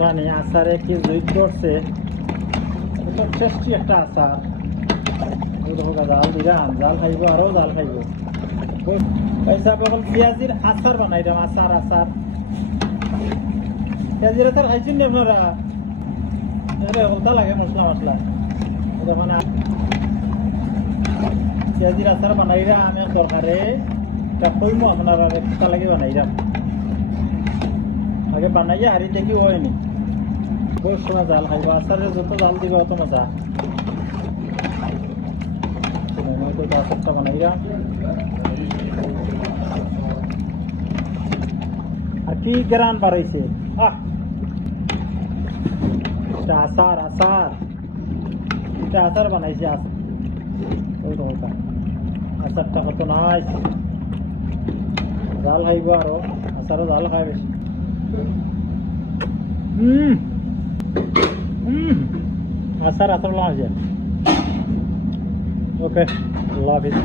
রানী আচারে কি জুইট করছে, এটা টেস্টি একটা আচার। জাল দিলাম, জাল খাইব আরো জাল খাইব। পয়সা এখন পেঁয়াজির আচার বানাইলাম, আচার আচার পেঁয়াজির আচার খাইছেন নি আপনারা? হলতা লাগে মশলা মশলা যখন পেঁয়াজির আচার বানাইরা আমি তরকারে কইমো আপনারা একটা লাগে বানাইলাম। আগে বানাইয়া হারি দেখি হয়নি, বহুত সময় জাল খাইব। আচারে যত জাল দিবা অত মজা। আচারটা বানাইলাম। আর কি গ্রান বাড়াইছে, আচার আচার, এটা আচার বানাইছে। আচারটা কত নাই, জাল খাইব আরো, আচারও জাল খাই বেশি। আচার আচার লাগছে। ওকে, আল্লাহ হাফিজ।